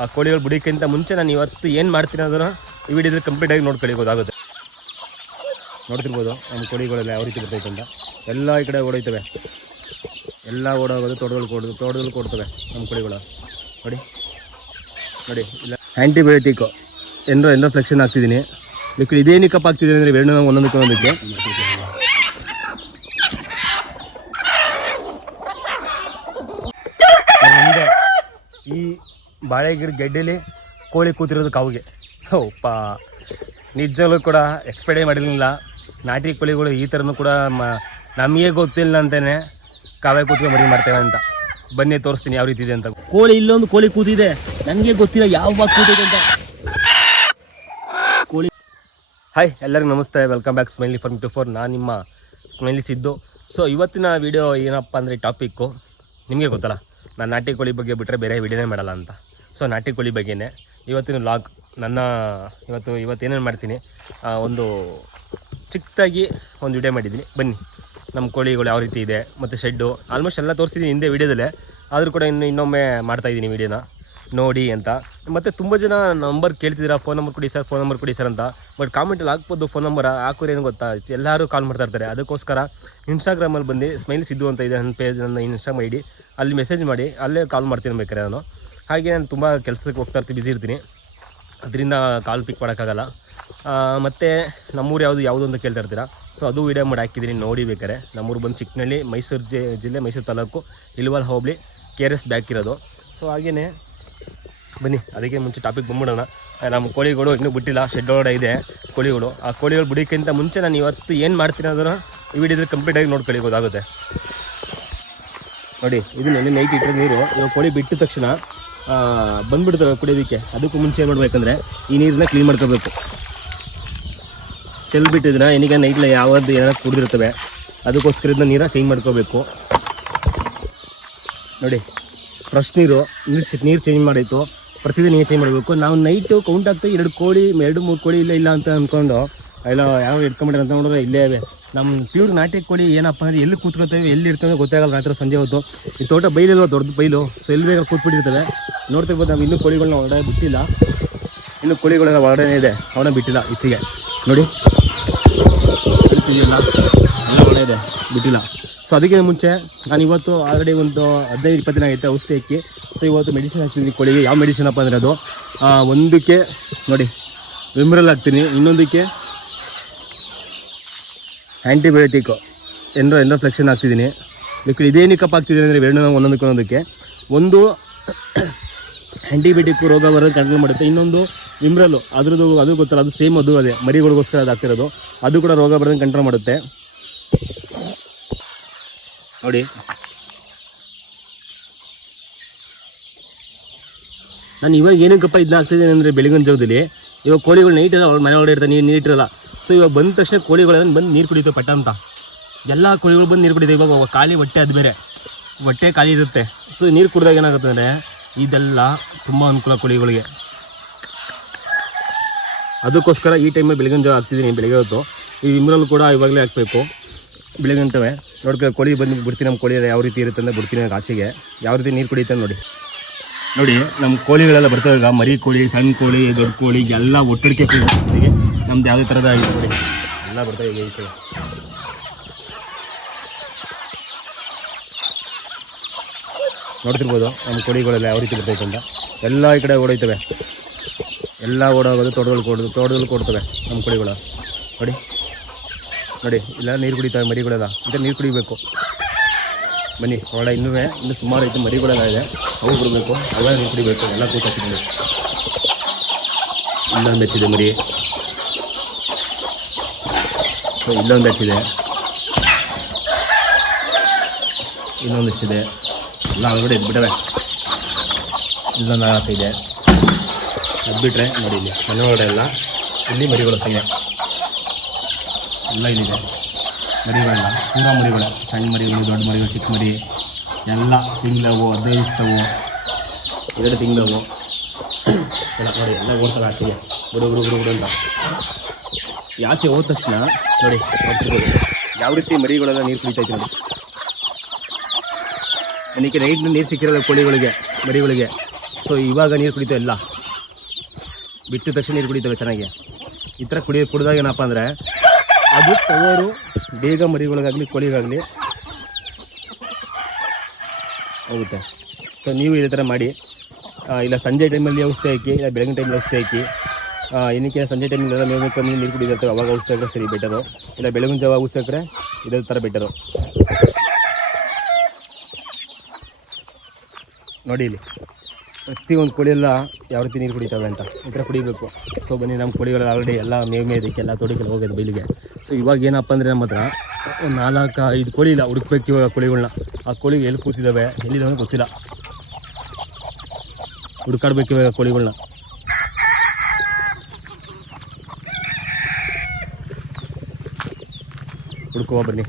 ಆ ಕೋಳಿಗಳು ಬುಡಿಕ್ಕಿಂತ ಮುಂಚೆ ನಾನು ಇವತ್ತು ಏನು ಮಾಡ್ತೀನಿ ಅದನ್ನು ಈ ವಿಡಿಯೋದಲ್ಲಿ ಕಂಪ್ಲೀಟ್ ಆಗಿ ಗೊತ್ತಾಗುತ್ತೆ ನೋಡ್ತಿರ್ಬೋದು, ನಮ್ಮ ಕೋಳಿಗಳೆಲ್ಲ ಯಾವ ರೀತಿ ಬರ್ತೈತೆ ಅಂತ. ಎಲ್ಲ ಈ ಕಡೆ ಓಡೋಯ್ತವೆ. ಎಲ್ಲ ಓಡೋಗೋದು, ತೋಟದಲ್ಲಿ ಕೊಡೋದು, ತೋಟದಲ್ಲಿ ಕೊಡ್ತವೆ ನಮ್ಮ ಕೋಳಿಗಳು. ನೋಡಿ ನೋಡಿ, ಇಲ್ಲ. ಆ್ಯಂಟಿಬಯೋಟಿಕ್ ಎಲ್ಲೋ ಎಲ್ಲ ಫ್ಲೆಕ್ಷನ್ ಆಗ್ತಿದ್ದೀನಿ ಲಿಕ್ವಿಡ್ ಆಗ್ತಿದೆ ಅಂದರೆ ನಾವು ಒಂದೊಂದಕ್ಕೆ ಒಂದೊಂದಕ್ಕೆ ಮುಂದೆ ಈ ಬಾಳೆ ಗಿಡ ಗೆಡ್ಡೆಲಿ ಕೋಳಿ ಕೂತಿರೋದು ಕಾವಿಗೆ. ಓಪ್ಪ ನಿಜಲ್ಲೂ ಕೂಡ ಎಕ್ಸ್ಪೆಕ್ಟೇ ಮಾಡಿರಲಿಲ್ಲ. ನಾಟಿ ಕೋಳಿಗಳು ಈ ಥರನೂ ಕೂಡ ಮ ನಮಗೆ ಗೊತ್ತಿಲ್ಲ ಅಂತಲೇ ಕಾವೇ ಕೂತ್ಕೊಂಡು ಮರಿ ಮಾಡ್ತೇವೆ ಅಂತ. ಬನ್ನಿ ತೋರಿಸ್ತೀನಿ ಯಾವ ರೀತಿ ಇದೆ ಅಂತ. ಕೋಳಿ ಇಲ್ಲೊಂದು ಕೋಳಿ ಕೂತಿದೆ. ನನಗೆ ಗೊತ್ತಿಲ್ಲ ಯಾವ ಭಾಗ ಕೂತಿದೆ ಅಂತ. ಕೋಳಿ ಹಾಯ್ ಎಲ್ಲರಿಗೂ ನಮಸ್ತೆ. Welcome back Smiley Farm two four ನಾನು ನಿಮ್ಮ ಸ್ಮೈಲಿ ಸಿದ್ದು ಸೊ ಇವತ್ತಿನ ವಿಡಿಯೋ ಏನಪ್ಪ ಅಂದರೆ ಟಾಪಿಕ್ಕು ನಿಮಗೆ ಗೊತ್ತಲ್ಲ. ನಾನು ನಾಟಿ ಕೋಳಿ ಬಗ್ಗೆ ಬಿಟ್ಟರೆ ಬೇರೆ ವಿಡಿಯೋನೇ ಮಾಡಲ್ಲ ಅಂತ. ಸೊ ನಾಟಿ ಕೋಳಿ ಬಗ್ಗೆನೇ. ಇವತ್ತಿನ ಲಾಗ್ ನನ್ನ ಇವತ್ತು ಇವತ್ತೇನೇನು ಮಾಡ್ತೀನಿ ಒಂದು ಚಿಕ್ಕದಾಗಿ ಒಂದು ವಿಡಿಯೋ ಮಾಡಿದ್ದೀನಿ. ಬನ್ನಿ ನಮ್ಮ ಕೋಳಿಗಳು ಯಾವ ರೀತಿ ಇದೆ, ಮತ್ತು ಶೆಡ್ಡು ಆಲ್ಮೋಸ್ಟ್ ಎಲ್ಲ ತೋರಿಸಿದ್ದೀನಿ ಹಿಂದೆ ವಿಡಿಯೋದಲ್ಲೇ ಆದರೂ ಕೂಡ ಇನ್ನು ಇನ್ನೊಮ್ಮೆ ಮಾಡ್ತಾಯಿದ್ದೀನಿ ವಿಡಿಯೋನ ನೋಡಿ ಅಂತ. ಮತ್ತು ತುಂಬ ಜನ ನಂಬರ್ ಕೇಳ್ತಿದ್ದೀರಾ ಫೋನ್ ನಂಬರ್ ಕೊಡಿ ಸರ್ ಫೋನ್ ನಂಬರ್ ಕೊಡಿ ಸರ್ ಅಂತ. ಬಟ್ ಕಾಮೆಂಟಲ್ಲಿ ಹಾಕ್ಬೋದು ಫೋನ್ ನಂಬರ್ ಹಾಕೋರು ಏನು ಗೊತ್ತಾ? ಎಲ್ಲರೂ ಕಾಲ್ ಮಾಡ್ತಾ ಇರ್ತಾರೆ. ಅದಕ್ಕೋಸ್ಕರ ಇನ್ಸ್ಟಾಗ್ರಾಮಲ್ಲಿ ಬಂದು ಸ್ಮೈಲ್ ಸಿದ್ದು ಅಂತ ಇದೆ ನನ್ನ ಪೇಜ್ ನನ್ನ ಇನ್ಸ್ಟಾಗ್ರಾಮ್ ಐ ಅಲ್ಲಿ ಮೆಸೇಜ್ ಮಾಡಿ, ಅಲ್ಲೇ ಕಾಲ್ ಮಾಡ್ತೀನಿ ಬೇಕಾರೆ ನಾನು. ಹಾಗೆ ನಾನು ತುಂಬ ಕೆಲಸಕ್ಕೆ ಹೋಗ್ತಾ ಇರ್ತೀನಿ ಬಿಸಿ ಇರ್ತೀನಿ. ಅದರಿಂದ ಕಾಲ್ ಪಿಕ್ ಮಾಡೋಕ್ಕಾಗಲ್ಲ. ಮತ್ತು ನಮ್ಮೂರು ಯಾವುದು ಯಾವುದು ಅಂತ ಕೇಳ್ತಾ ಇರ್ತೀರಾ? ಸೊ ಅದು ವೀಡಿಯೋ ಮಾಡಿ ಹಾಕಿದ್ದೀನಿ, ನೋಡಿ ಬೇಕಾರೆ ನಮ್ಮೂರು ಬಂದು ಚಿಕ್ಕನಹಳ್ಳಿ ಮೈಸೂರು ಜಿಲ್ಲೆ Mysuru taluk Ilwal hobli K R S back ಇರೋದು. ಸೊ ಹಾಗೆಯೇ ಬನ್ನಿ, ಅದಕ್ಕೆ ಮುಂಚೆ ಟಾಪಿಕ್ ಬಂದ್ಬಿಡೋಣ. ನಮ್ಮ ಕೋಳಿಗಳು ಇನ್ನೂ ಬಿಟ್ಟಿಲ್ಲ ಶೆಡ್ ಒಳಗಡೆ ಇದೆ ಕೋಳಿಗಳು. ಆ ಕೋಳಿಗಳು ಬಿಡೋಕ್ಕಿಂತ ಮುಂಚೆ ನಾನು ಇವತ್ತು ಏನು ಮಾಡ್ತೀನಿ ಅದನ್ನು ಈ ವಿಡಿಯೋದಲ್ಲಿ ಕಂಪ್ಲೀಟಾಗಿ ನೋಡ್ಕೊಳ್ಳಿ, ಗೊತ್ತಾಗುತ್ತೆ. ನೋಡಿ ಇದು ನೆನ್ನೆ ನೈಟ್ ಇಟ್ಟರೆ ನೀರು, ಇವಾಗ ಕೋಳಿ ಬಿಟ್ಟ ತಕ್ಷಣ ಬಂದ್ಬಿಡ್ತವೆ ಕುಡಿಯೋದಕ್ಕೆ, ಅದಕ್ಕೂ ಮುಂಚೆ ಮಾಡ್ಬೇಕಂದ್ರೆ ಈ ನೀರನ್ನ ಕ್ಲೀನ್ ಮಾಡ್ಕೋಬೇಕು. ಚೆಲ್ಬಿಟ್ಟಿದ್ರೆ ಏನೀಗ ನೈಟ್ಲ ಯಾವ್ದು ಏನಾರು ಕುಡಿದಿರ್ತವೆ, ಅದಕ್ಕೋಸ್ಕರ ಇದನ್ನ ನೀರ ಚೇಂಜ್ ಮಾಡ್ಕೋಬೇಕು. ನೋಡಿ ಫ್ರೆಶ್ ನೀರು ನೀರು ನೀರು ಚೇಂಜ್ ಮಾಡಾಯಿತು ಪ್ರತಿದಿನ ನೀರು ಚೇಂಜ್ ಮಾಡಬೇಕು. ನಾವು ನೈಟು ಕೌಂಟ್ ಆಗ್ತಾ ಎರಡು ಕೋಳಿ, ಎರಡು ಮೂರು ಕೋಳಿ ಇಲ್ಲ ಇಲ್ಲ ಅಂತ ಅಂದ್ಕೊಂಡು ಎಲ್ಲ ಯಾವ ಇಟ್ಕೊಂಬಿಟ್ರೆ ಅಂತ ನೋಡಿದ್ರೆ ಇಲ್ಲೇ ಇವೆ. ನಮ್ಮ ಪ್ಯೂರ್ ನಾಟಿ ಕೋಳಿ ಏನಪ್ಪ ಅಂದರೆ ಎಲ್ಲಿ ಕೂತ್ಕೋತೇವೆ, ಎಲ್ಲಿ ಇರ್ತವೆ ಗೊತ್ತಾಗಲ್ಲ, ರಾತ್ರಿ ಸಂಜೆ ಹೊತ್ತು. ಈ ತೋಟ ಬೈಲಿಲ್ವ ದೊಡ್ಡ ಬೈಲು? ಸೊ ಎಲ್ಲಿ ಕೂತ್ಬಿಟ್ಟಿರ್ತವೆ. ನೋಡ್ತಿರ್ಬೋದು ನಾವು ಇನ್ನೂ ಕೋಳಿಗಳನ್ನ ಹೊರಗಡೆ ಬಿಟ್ಟಿಲ್ಲ. ಇನ್ನು ಕೋಳಿಗಳೆಲ್ಲ ಹೊರಗಡೆ ಇದೆ. ಅವನ್ನ ಬಿಟ್ಟಿಲ್ಲ ಇಚ್ಚಿಗೆ ನೋಡಿ. ಎಲ್ಲ ಇದೆ. ಬಿಟ್ಟಿಲ್ಲ. ಸೊ ಅದಕ್ಕೆ ಮುಂಚೆ ನಾನು ಇವತ್ತು ಆಲ್ರೆಡಿ ಒಂದು ಹದಿನೈದು, ಇಪ್ಪತ್ತು ದಿನ ಆಗೈತೆ ಔಷಧಿ ಹಾಕಿ. ಸೊ ಇವತ್ತು ಮೆಡಿಸಿನ್ ಹಾಕ್ತಿದ್ದೀನಿ ಕೋಳಿಗೆ. ಯಾವ ಮೆಡಿಸಿನ್ ಅಪ್ಪ ಅಂದರೆ ಅದು? ಒಂದಕ್ಕೆ, ನೋಡಿ. ವಿಮ್ರಲ್ ಹಾಕ್ತೀನಿ. ಇನ್ನೊಂದಕ್ಕೆ ಆ್ಯಂಟಿಬಯೋಟಿಕ್ ಎಂಡ್ರೋ ಏನೋ ಫ್ಲೆಕ್ಷನ್ ಹಾಕ್ತಿದ್ದೀನಿ. ಲಿಕ್ವಿಡ್ ಇದೇನಿಕಪ್ಪ ಆಗ್ತಿದೆ ಅಂದರೆ ಎರಡು ಒಂದೊಂದಕ್ಕೆ ಒಂದೊಂದಕ್ಕೆ. ಒಂದು ಆ್ಯಂಟಿಬಯೋಟಿಕ್ ರೋಗ ಬರೋದು ಕಂಟ್ರೋಲ್ ಮಾಡುತ್ತೆ. ಇನ್ನೊಂದು ವಿಮ್ರಲ್ಲು ಅದ್ರದ್ದು ಅದು ಗೊತ್ತಲ್ಲ, ಅದು ಸೇಮ್ ಅದು ಅದೇ, ಮರಿಗಳಿಗೋಸ್ಕರ ಅದು ಆಗ್ತಿರೋದು. ಅದು ಕೂಡ ರೋಗ ಬರೋದನ್ನು ಕಂಟ್ರೋಲ್ ಮಾಡುತ್ತೆ. ನೋಡಿ. ನಾನು ಇವಾಗ ಏನಕ್ಕಪ್ಪ ಇದನ್ನ ಆಗ್ತಿದ್ದೀನಿ ಅಂದರೆ ಬೆಳಗಿನ ಜಾಗದಲ್ಲಿ ಇವಾಗ ಕೋಳಿಗಳು ನೈಟ್ ಎಲ್ಲ ಮನೆ ಒಳಗಡೆ ಇರ್ತಾರೆ, ನೀರು ನೀಟಿರಲ್ಲ ಸೊ ಇವಾಗ ಬಂದ ತಕ್ಷಣ ಕೋಳಿಗಳೆಲ್ಲ ಬಂದು ನೀರು ಕುಡಿತು ಪಟ್ಟ ಅಂತ. ಎಲ್ಲ ಕೋಳಿಗಳು ಬಂದು ನೀರು ಕುಡಿತು ಇವಾಗ ಖಾಲಿ ಹೊಟ್ಟೆ ಅದು ಬೇರೆ. ಹೊಟ್ಟೆ ಖಾಲಿ ಇರುತ್ತೆ. ಸೊ ನೀರು ಕುಡಿದಾಗ ಏನಾಗುತ್ತೆ ಅಂದರೆ ಇದೆಲ್ಲ ತುಂಬ ಅನುಕೂಲ ಕೋಳಿಗಳಿಗೆ ಅದಕ್ಕೋಸ್ಕರ ಈ ಟೈಮಲ್ಲಿ ಬೆಳಗಿನ ಜಾವ ಹಾಕ್ತಿದ್ದೀನಿ ಬೆಳಗ್ಗೆ ಹೊತ್ತು. ಈ ಇಮ್ರಲ್ಲಿ ಕೂಡ ಇವಾಗಲೇ ಹಾಕಬೇಕು. ಬೆಳಗ್ಗೆ ಅಂತವೆ ನೋಡ್ಕೊ ಕೋಳಿ ಬಂದು ಬಿಡ್ತೀನಿ ನಮ್ಮ ಕೋಳಿ ಯಾವ ರೀತಿ ಇರುತ್ತೆ ಅಂತ ಬಿಡ್ತೀನಿ ನನಗೆ ಆಚೆಗೆ. ಯಾವ ರೀತಿ ನೀರು ಕುಡಿಯುತ್ತೆ ನೋಡಿ. ನೋಡಿ ನಮ್ಮ ಕೋಳಿಗಳೆಲ್ಲ ಬರ್ತವೆ ಈಗ ಮರಿ ಕೋಳಿ, ಸಣ್ಣ ಕೋಳಿ, ದೊಡ್ಡ ಕೋಳಿ, ಎಲ್ಲ ಒಟ್ಟಡಿಕೆ ನಮ್ದು ಯಾವುದೇ ಥರದ ಇದೆ ನೋಡಿ ಎಲ್ಲ ಬರ್ತವೆ ಈಚೆಗೆ. ನೋಡ್ತಿರ್ಬೋದು, ನಮ್ಮ ಕೊಡಿಗಳೆಲ್ಲ ಯಾವ ರೀತಿ ಬರ್ತೈತೆ ಅಂತ. ಎಲ್ಲ ಈ ಕಡೆ ಓಡೋಯ್ತವೆ. ಎಲ್ಲ ಓಡೋಗೋದು, ತೋಟದಲ್ಲಿ ಕೊಡೋದು, ತೋಟದಲ್ಲಿ ಕೊಡ್ತವೆ ನಮ್ಮ ಕೊಡಿಗಳು ನೋಡಿ. ನೋಡಿ ಇಲ್ಲ ನೀರು ಕುಡಿತವೆ ಮರಿಗಳೆಲ್ಲ. ಅಂತ ನೀರು ಕುಡಿಬೇಕು. ಬನ್ನಿ ಒಳ್ಳೆ ಇನ್ನೂ ಇನ್ನು ಸುಮಾರು ಐತೆ ಮರಿಗಳೆಲ್ಲ ಇದೆ. ಅವು ಬಿಡಬೇಕು ಅವೆಲ್ಲ ನೀರು ಕುಡಿಬೇಕು, ಎಲ್ಲ ಕೂತಾಕಿದ್ದೀನಿ ಇಲ್ಲೊಂದು ಹೆಚ್ಚಿದೆ ಮರಿ. ಸೊ ಹಚ್ಚಿದೆ. ಇನ್ನೊಂದು ಹಚ್ಚಿದೆ. ಎಲ್ಲ ಒಳಗಡೆ ಇದ್ಬಿಟ್ಟವೆ. ಇಲ್ಲೊಂದು ನಾಲ್ಕೈದೆ ಅದು ಬಿಟ್ಟರೆ ನೋಡಿ ಇಲ್ಲಿ ಮನೆ ಒಳಗಡೆ ಎಲ್ಲ ಇಲ್ಲಿ ಮರಿಗಳು ಸಂಖ್ಯೆ ಎಲ್ಲ ಇಲ್ಲಿದೆ. ಮರಿಗಳೆಲ್ಲ, ಪೂರ ಮರಿಗಳು. ಸಣ್ಣ ಮರಿಗಳು, ದೊಡ್ಡ ಮರಿಗಳು, ಚಿಕ್ಕ ಮರಿ, ಎಲ್ಲ ತಿಂಗಳವು, ಹದಿನೈದು ಇಸ್ತವು ಎರಡು ತಿಂಗಳವು. ಎಲ್ಲ ನೋಡಿ, ಎಲ್ಲ ಓಡ್ತಾರೆ ಆಚೆಗೆ. ಗುಡು ಗುಡು ಅಂತ. ಆಚೆ ಹೋದ ತಕ್ಷಣ ನೋಡಿ, ಯಾವ ರೀತಿ ಮರಿಗಳೆಲ್ಲ ನೀರು ಕುಡಿತೈತೆ ನೋಡಿ ನನಗೆ ನೈಟ್ ನೀರು ಸಿಕ್ಕಿರಲ್ಲ ಕೋಳಿಗಳಿಗೆ, ಮರಿಗಳಿಗೆ. ಸೊ ಇವಾಗ ನೀರು ಕುಡಿತಾವೆ ಎಲ್ಲ. ಬಿಟ್ಟ ತಕ್ಷಣ ನೀರು ಕುಡಿತವೆ ಚೆನ್ನಾಗಿ. ಈ ಥರ ಕುಡಿಯೋ ಕುಡಿದಾಗ ಏನಪ್ಪ ಅಂದರೆ, ಅದು ತವರು ಬೇಗ ಮರಿಗಳಿಗಾಗಲಿ, ಕೋಳಿಗಾಗಲಿ ಹೋಗುತ್ತೆ. ಸೊ ನೀವು ಇದೇ ಥರ ಮಾಡಿ. ಇಲ್ಲ ಸಂಜೆ ಟೈಮಲ್ಲಿ ಔಷಧಿ ಹಾಕಿ, ಇಲ್ಲ ಬೆಳಗಿನ ಟೈಮಲ್ಲಿ ಔಷಧಿ ಹಾಕಿ ಏನಕ್ಕೆ ಸಂಜೆ ಟೈಮಲ್ಲಿ ಮೇವು ಕಮ್ಮಿ ನೀರು ಕುಡಿದಿರ್ತವೆ ಅವಾಗ ಔಷಧಿ ಹಾಕಿದ್ರೆ ಸರಿ, ಬೆಟರು. ಇಲ್ಲ ಬೆಳಗಿನ ಜಾವ ಔಷಧಿ ಹಾಕಿದ್ರೆ ಇದೇ ಥರ ಬೆಟರು. ನೋಡಿ ಇಲ್ಲಿ. ಒಂದು ಕೋಳಿ ಎಲ್ಲ ಯಾವ ರೀತಿ ನೀರು ಕುಡಿತಾವೆ ಅಂತ. ಈ ಥರ ಕುಡಿಬೇಕು. ಸೊ ಬನ್ನಿ, ನಮ್ಮ ಕೋಳಿಗಳು ಆಲ್ರೆಡಿ ಎಲ್ಲ ಮೇವು ಎಲ್ಲ ತೊಡಿಗೆಲ್ಲ ಹೋಗೋದು ಬೈಲಿಗೆ ಸೊ ಇವಾಗ ಏನಪ್ಪ ಅಂದರೆ ನಮ್ಮ ಹತ್ರ ಒಂದು ನಾಲ್ಕು, ಐದು ಕೋಳಿ ಇಲ್ಲ, ಹುಡುಕ್ಬೇಕು ಇವಾಗ ಕೋಳಿಗಳನ್ನ ಆ ಕೋಳಿಗೆ ಎಲ್ಲಿ ಕೂತಿದ್ದಾವೆ, ಎಲ್ಲಿದ್ದಾವೆ ಗೊತ್ತಿಲ್ಲ. ಹುಡುಕಾಡ್ಬೇಕು ಇವಾಗ ಕೋಳಿಗಳನ್ನ ಹುಡ್ಕೋ ಬನ್ನಿ.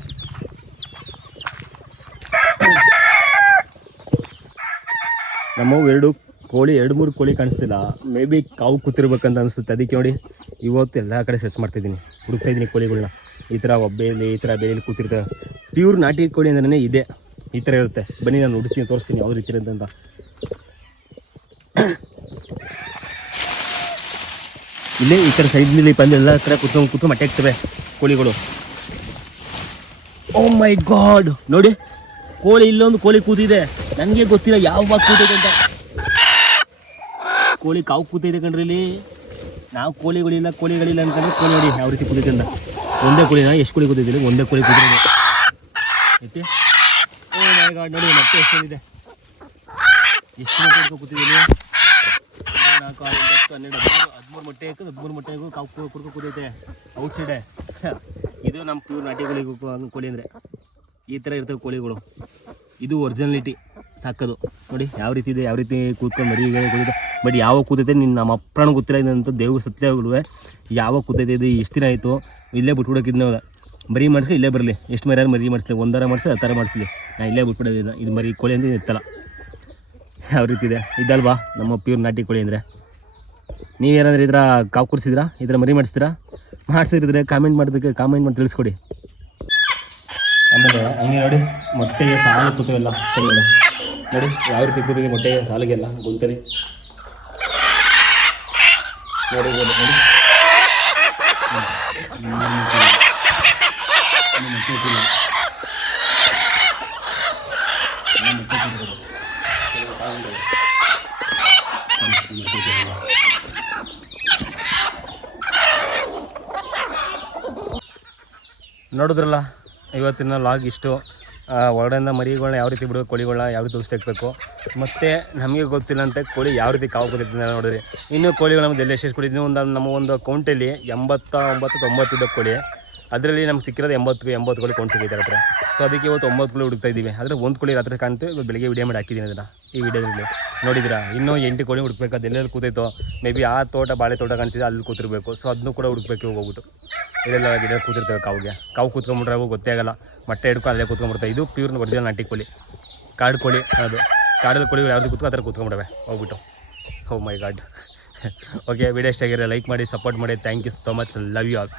ನಮ್ಮವು ಎರಡು ಕೋಳಿ, ಎರಡು ಮೂರು ಕೋಳಿ ಕಾಣಿಸ್ತಿಲ್ಲ. ಮೇ ಬಿ ಕಾವು ಕೂತಿರ್ಬೇಕಂತ ಅನಿಸುತ್ತೆ. ಅದಕ್ಕೆ ನೋಡಿ ಇವತ್ತು ಎಲ್ಲ ಕಡೆ ಸರ್ಚ್ ಮಾಡ್ತಿದ್ದೀನಿ. ಹುಡುಕ್ತಾ ಇದ್ದೀನಿ ಕೋಳಿಗಳನ್ನ ಈ ಥರ ಒಬ್ಬೆಯಲ್ಲಿ, ಈ ಥರ ಬೇಲಿ ಕೂತಿರ್ತವೆ ಪ್ಯೂರ್ ನಾಟಿ ಕೋಳಿ ಅಂದ್ರೆ ಇದೆ. ಈ ಥರ ಇರುತ್ತೆ. ಬನ್ನಿ ನಾನು ಹುಡುಕ್ತೀನಿ, ತೋರಿಸ್ತೀನಿ ಯಾವ ರೀತಿ ಇರುತ್ತೆ ಅಂತ. ಇಲ್ಲೇ ಈ ಥರ ಸೈಡ್ನಲ್ಲಿ ಬಂದು ಎಲ್ಲ ಥರ ಕೂತ್ಕೊಂಡು ಕೂತ್ಕೊಂಡು ಮಟ್ಟೆ ಇರ್ತವೆ ಕೋಳಿಗಳು. ಓ ಮೈ ಗಾಡ್ ನೋಡಿ, ಕೋಳಿ ಇಲ್ಲೊಂದು ಕೋಳಿ ಕೂತಿದೆ. ನನಗೆ ಗೊತ್ತಿಲ್ಲ ಯಾವ ಕೂತೈತೆ ಅಂತ. ಕೋಳಿ ಕಾವು ಕೂತಿದೆ ಕಣ್ರಿ ಇಲ್ಲಿ. ನಾವು ಕೋಳಿಗಳಿಲ್ಲ ಕೋಳಿಗಳಿಲ್ಲ ಅನ್ಕೊಂಡ್ರೆ ಕೋಳಿ ನೋಡಿ ಯಾವ ರೀತಿ ಕೂತಿದೆ ಅಂತ. ಒಂದೇ ಕೋಳಿನ ಎಷ್ಟು ಕೋಳಿ ಕೂತಿದ್ದೀನಿ? ಒಂದೇ ಕೋಳಿ ಕೂತಿದ್ದೆ ಐತೆ ನೋಡಿ ಮತ್ತೆ ಎಷ್ಟೊಂದಿದೆ ಎಷ್ಟು ಮೊಟ್ಟೆ ಕೂತಿದ್ದೀನಿ? ನಾಲ್ಕು ಆರು ಹತ್ತು, ಹನ್ನೆರಡು, ಹದಿಮೂರು ಹದಿಮೂರು ಮೊಟ್ಟೆ ಹಾಕಿ, ಹದಿಮೂರು ಮೊಟ್ಟೆ ಹಾಕಿ, ಕಾವು ಕುಡ್ಕೊ ಕೂತೈತೆ. ಔಟ್ಸೈಡೆ. ಇದು ನಮ್ಮ ಪ್ಯೂರ್ ನಾಟಿ ಕೋಳಿ ಕೋಳಿ ಅಂದರೆ. ಈ ಥರ ಇರ್ತವೆ ಕೋಳಿಗಳು. ಇದು ಒರಿಜಿನಲಿಟಿ ಸಾಕೋದು. ನೋಡಿ, ಯಾವ ರೀತಿ ಇದೆ, ಯಾವ ರೀತಿ ಕೂತ್ಕೊಂಡು ಮರಿ ಕೂತಿದೆ ಬಟ್ ಯಾವಾಗ ಕೂತೈತೆ ನಿನ್ನ ನಮ್ಮ ಅಪ್ಪನ ಗೊತ್ತಿಲ್ಲ ಇದಂತ ದೇವ್ರು ಸತ್ಯಗಳು ಯಾವಾಗ ಕೂತೈತೆ ಇದು ಎಷ್ಟು ದಿನ ಆಯಿತು, ಇಲ್ಲೇ ಬಿಟ್ಬಿಡೋಕಿದ್ನ ಮರಿ ಮಾಡಿಸ್ಕೊ, ಇಲ್ಲೇ ಬರಲಿ. ಎಷ್ಟು ಮರಿ ಮರಿ ಮಾಡಿಸ್ಲಿ, ಒಂದರ ಮಾಡಿಸಿ ಹತ್ತರ ಮಾಡಿಸ್ಲಿ. ನಾ ಇಲ್ಲೇ ಬಿಟ್ಬಿಡೋದಿಲ್ಲ ಇದು ಮರಿ ಕೋಳಿ ಅಂತ ಇತ್ತಲ್ಲ. ಯಾವ ರೀತಿ ಇದೆ? ಇದಲ್ವಾ? ನಮ್ಮ ಪ್ಯೂರ್ ನಾಟಿ ಕೋಳಿ ಅಂದರೆ. ನೀವೇನಾದ್ರೂ ಇದರ ಕಾವು ಕೂರಿಸಿದ್ರಾ? ಇದರ ಮರಿ ಮಾಡಿಸ್ತೀರಾ? ಮಾಡಿಸಿದ್ರೆ ಕಾಮೆಂಟ್ ಮಾಡೋದಕ್ಕೆ ಕಾಮೆಂಟ್ ಮಾಡಿ ತಿಳಿಸ್ಕೊಡಿ. ಅಂದರೆ ಹಂಗೆ ನೋಡಿ, ಮೊಟ್ಟೆಗೆ ಸಾಲು ಕೂತವೆಲ್ಲ ನೋಡಿ ಯಾವ ರೀತಿ ಕೂತಿದೆ ಮೊಟ್ಟೆ ಸಾಲಿಗೆಲ್ಲ ಗುಂತರಿ ನೋಡಿ ನೋಡಿ. ನೋಡಿದ್ರಲ್ಲ ಇವತ್ತಿನ ಲಾಗ್ ಇಷ್ಟು. ಆ, ಹೊರಗಡೆಯಿಂದ ಮರಿಗಳನ್ನ ಯಾವ ರೀತಿ ಬಿಡಬೇಕು ಕೋಳಿಗಳನ್ನ ಯಾವ ರೀತಿ ಔಷಧಿ ಹಾಕಬೇಕು ಮತ್ತು ನಮಗೆ ಗೊತ್ತಿಲ್ಲ ಅಂತ ಕೋಳಿ ಯಾವ ರೀತಿ ಕಾವು ಬರ್ತೈತೆ ನೋಡಿರಿ. ಇನ್ನೂ ಕೋಳಿಗಳು ನಮ್ಗೆ ಎಲ್ಲಿ ಎಷ್ಟೆಷ್ಟು ಕೊಡಿದ್ವಿ ಒಂದು ನಮ್ಮ ಒಂದು ಕೌಂಟಲ್ಲಿ ಎಂಬತ್ತ ಒಂಬತ್ತು ತೊಂಬತ್ತಿದ್ದ ಕೋಳಿ. ಅದರಲ್ಲಿ ನಮ್ಗೆ ಸಿಕ್ಕಿರೋದು ಎಂಬತ್ತು ಎಂಬತ್ತು ಕೋಳಿ ಕೊಂಡು ಸಿಗುತ್ತೆ ಹತ್ರ. ಸೊ ಅದಕ್ಕೆ ಇವತ್ತು ಒಂಬತ್ತು ಕೋಳಿ ಹುಡುಕ್ತಾ ಇದ್ದೀವಿ. ಆದರೆ ಒಂದು ಕೋಳಿ ರಾತ್ರಿ ಕಾಣ್ತು, ಇವತ್ತು ಬೆಳಿಗ್ಗೆ ವಿಡಿಯೋ ಮಾಡಿ ಹಾಕಿದ್ದೀನಿ ಅದನ್ನು ಈ ವಿಡಿಯೋದಲ್ಲಿ ನೋಡಿದಿರಾ? ಇನ್ನೂ ಎಂಟು ಕೋಳಿ ಹುಡುಕ್ಬೇಕು. ಅದು ಕೂತೈತೋ ಮೇ ಬಿ ಆ ತೋಟ, ಬಾಳೆ ತೋಟ ಕಾಣ್ತಿದೆ, ಅಲ್ಲಿ ಕೂತಿರ್ಬೇಕು. ಸೊ ಅದನ್ನು ಕೂಡ ಹುಡುಕ್ಬೇಕು ಹೋಗ್ಬಿಟ್ಟು. ಇಲ್ಲೆಲ್ಲ ಗಿಡ ಕೂತಿರ್ತವೆ ಕಾವಿಗೆ. ಕಾವು ಕೂತ್ಕೊಂಡ್ಬಿಟ್ರೆ ಅವು ಗೊತ್ತೇ ಆಗಲ್ಲ. ಮೊಟ್ಟೆ ಹಿಡ್ಕೊ ಅಲ್ಲೇ ಕೂತ್ಕೊಂಡ್ಬಿಡ್ತಾವೆ. ಇದು ಪ್ಯೂರ್ ಒರಿಜಿನಲ್ ನಾಟಿ ಕೋಳಿ. ಕಾಡು ಕೋಳಿ ಅದು. ಕಾಡಲ್ಲಿ ಕೋಳಿಗಳು ಯಾವ್ದು ಕೂತ್ಕೊ, ಆ ಥರ ಕೂತ್ಕೊಂಡ್ಬಿಡವೆ. ಹೋಗ್ಬಿಟ್ಟು. Oh my god okay video ಇಷ್ಟ ಆಗಿರೋ ಲೈಕ್ ಮಾಡಿ ಸಪೋರ್ಟ್ ಮಾಡಿ. Thank you so much love you all